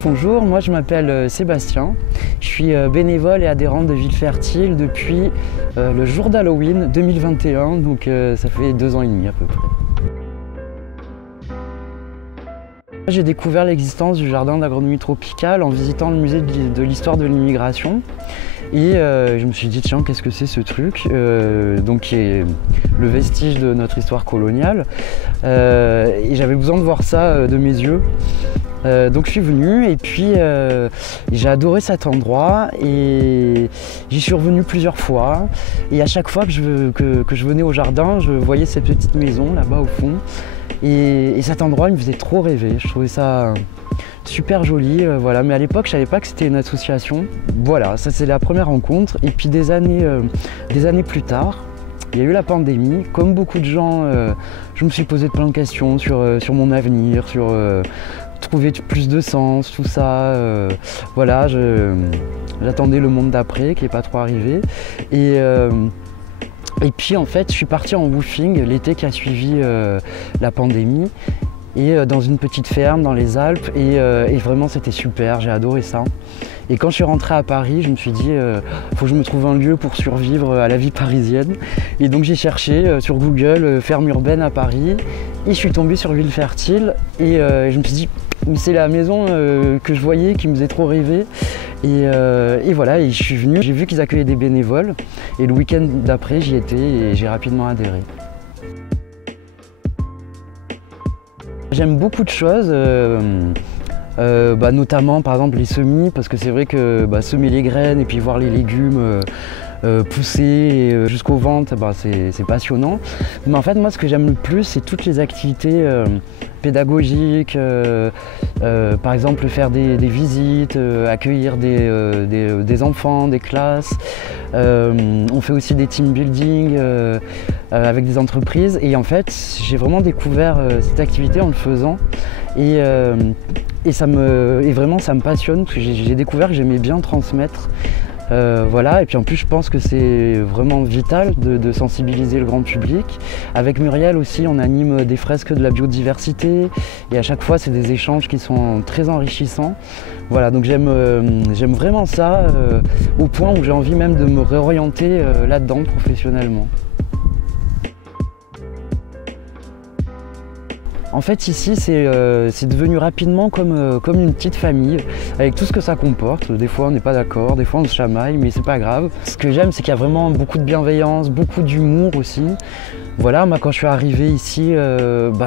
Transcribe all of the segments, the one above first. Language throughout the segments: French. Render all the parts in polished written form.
Bonjour, moi je m'appelle Sébastien, je suis bénévole et adhérent de Villefertile depuis le jour d'Halloween 2021, donc ça fait 2 ans et demi à peu près. J'ai découvert l'existence du jardin d'agronomie tropicale en visitant le musée de l'histoire de l'immigration et je me suis dit tiens, qu'est-ce que c'est ce truc donc qui est le vestige de notre histoire coloniale et j'avais besoin de voir ça de mes yeux. Donc je suis venu et puis j'ai adoré cet endroit et j'y suis revenu plusieurs fois et à chaque fois que je venais au jardin, je voyais cette petite maison là-bas au fond et cet endroit il me faisait trop rêver. Je trouvais ça super joli, voilà. Mais à l'époque je savais pas que c'était une association. Voilà, ça c'est la première rencontre et puis des années plus tard, il y a eu la pandémie. Comme beaucoup de gens, je me suis posé plein de questions sur mon avenir, sur trouver plus de sens, tout ça. Voilà, j'attendais le monde d'après qui n'est pas trop arrivé. Et puis en fait, je suis parti en woofing l'été qui a suivi la pandémie et dans une petite ferme dans les Alpes et vraiment c'était super, j'ai adoré ça. Et quand je suis rentré à Paris, je me suis dit faut que je me trouve un lieu pour survivre à la vie parisienne. Et donc j'ai cherché sur Google ferme urbaine à Paris et je suis tombé sur Villefertile et je me suis dit c'est la maison que je voyais qui me faisait trop rêver. Et voilà, et je suis venu, j'ai vu qu'ils accueillaient des bénévoles et le week-end d'après j'y étais et j'ai rapidement adhéré. J'aime beaucoup de choses, notamment par exemple les semis, parce que c'est vrai que semer les graines et puis voir les légumes pousser jusqu'aux ventes, c'est passionnant. Mais en fait moi ce que j'aime le plus c'est toutes les activités pédagogiques, par exemple faire des visites, accueillir des enfants, des classes. On fait aussi des team building avec des entreprises et en fait j'ai vraiment découvert cette activité en le faisant et vraiment ça me passionne parce que j'ai découvert que j'aimais bien transmettre. Voilà, et puis en plus je pense que c'est vraiment vital de sensibiliser le grand public. Avec Muriel aussi on anime des fresques de la biodiversité et à chaque fois c'est des échanges qui sont très enrichissants. Voilà, donc j'aime vraiment ça au point où j'ai envie même de me réorienter là-dedans professionnellement. En fait ici c'est devenu rapidement comme une petite famille avec tout ce que ça comporte. Des fois on n'est pas d'accord, des fois on se chamaille mais c'est pas grave. Ce que j'aime c'est qu'il y a vraiment beaucoup de bienveillance, beaucoup d'humour aussi. Voilà, moi quand je suis arrivé ici,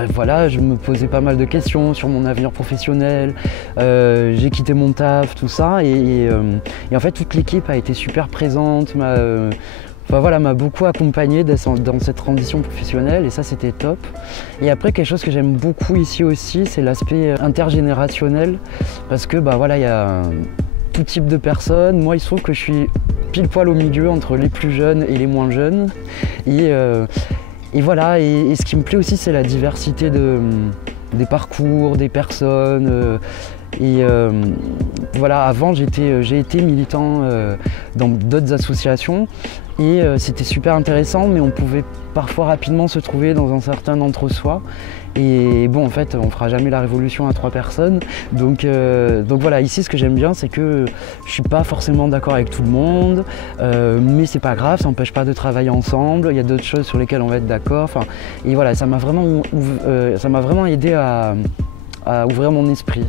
voilà, je me posais pas mal de questions sur mon avenir professionnel, j'ai quitté mon taf, tout ça et en fait toute l'équipe a été super présente, m'a beaucoup accompagné dans cette transition professionnelle et ça c'était top. Et après quelque chose que j'aime beaucoup ici aussi c'est l'aspect intergénérationnel parce que voilà il y a tout type de personnes. Moi il se trouve que je suis pile poil au milieu entre les plus jeunes et les moins jeunes et voilà et ce qui me plaît aussi c'est la diversité des parcours, des personnes. Voilà, avant j'ai été militant dans d'autres associations et c'était super intéressant mais on pouvait parfois rapidement se trouver dans un certain entre-soi et bon en fait on fera jamais la révolution à 3 personnes donc voilà, ici ce que j'aime bien c'est que je suis pas forcément d'accord avec tout le monde mais c'est pas grave, ça n'empêche pas de travailler ensemble, il y a d'autres choses sur lesquelles on va être d'accord, et voilà, ça m'a vraiment aidé à ouvrir mon esprit.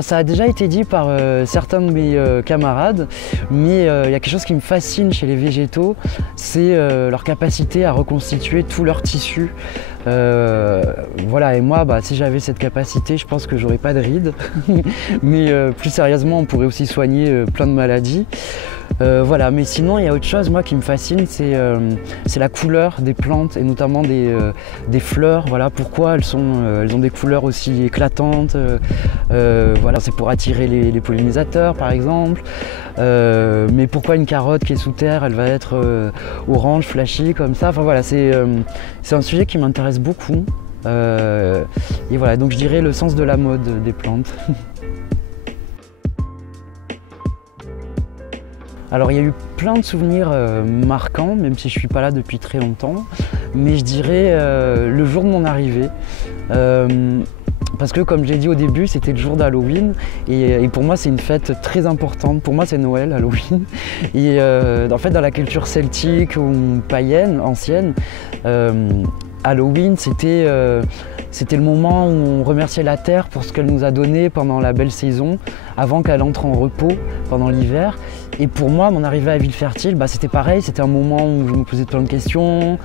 Ça a déjà été dit par certains de mes camarades, mais il y a quelque chose qui me fascine chez les végétaux, c'est leur capacité à reconstituer tout leur tissu. Voilà, et moi, si j'avais cette capacité, je pense que j'aurais pas de rides, mais plus sérieusement, on pourrait aussi soigner plein de maladies. Voilà, mais sinon il y a autre chose moi qui me fascine, c'est la couleur des plantes et notamment des fleurs. Voilà, pourquoi elles ont des couleurs aussi éclatantes. Voilà, c'est pour attirer les pollinisateurs par exemple. Mais pourquoi une carotte qui est sous terre, elle va être orange, flashy comme ça. Enfin voilà, c'est un sujet qui m'intéresse beaucoup. Et voilà, donc je dirais le sens de la mode des plantes. Alors il y a eu plein de souvenirs marquants, même si je ne suis pas là depuis très longtemps, mais je dirais le jour de mon arrivée. Parce que comme j'ai dit au début, c'était le jour d'Halloween et pour moi c'est une fête très importante. Pour moi c'est Noël, Halloween. Et en fait dans la culture celtique ou païenne, ancienne, Halloween c'était le moment où on remerciait la terre pour ce qu'elle nous a donné pendant la belle saison, avant qu'elle entre en repos pendant l'hiver. Et pour moi, mon arrivée à Villefertile, c'était pareil, c'était un moment où je me posais plein de questions,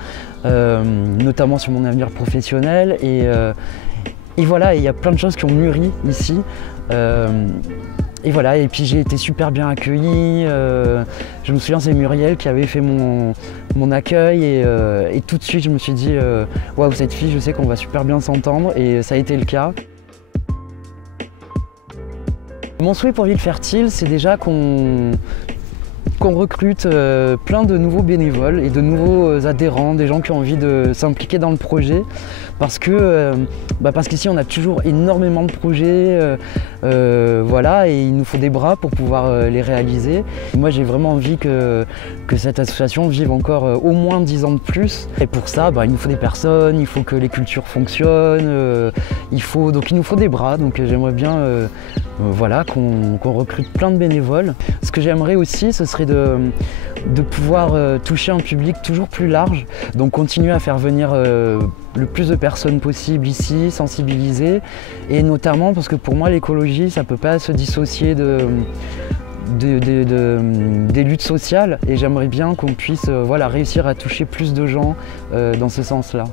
notamment sur mon avenir professionnel. Et voilà, il y a plein de choses qui ont mûri ici. Et voilà, et puis j'ai été super bien accueilli. Je me souviens, c'est Muriel qui avait fait mon accueil et tout de suite je me suis dit waouh, cette fille, je sais qu'on va super bien s'entendre et ça a été le cas. Mon souhait pour Villefertile, c'est déjà qu'on recrute plein de nouveaux bénévoles et de nouveaux adhérents, des gens qui ont envie de s'impliquer dans le projet parce qu'ici on a toujours énormément de projets, voilà, et il nous faut des bras pour pouvoir les réaliser. Moi j'ai vraiment envie que cette association vive encore au moins 10 ans de plus et pour ça il nous faut des personnes, il faut que les cultures fonctionnent, donc il nous faut des bras, donc j'aimerais bien voilà, qu'on recrute plein de bénévoles. Ce que j'aimerais aussi, ce serait de pouvoir toucher un public toujours plus large, donc continuer à faire venir le plus de personnes possible ici, sensibiliser, et notamment parce que pour moi l'écologie, ça ne peut pas se dissocier des luttes sociales, et j'aimerais bien qu'on puisse voilà, réussir à toucher plus de gens dans ce sens-là.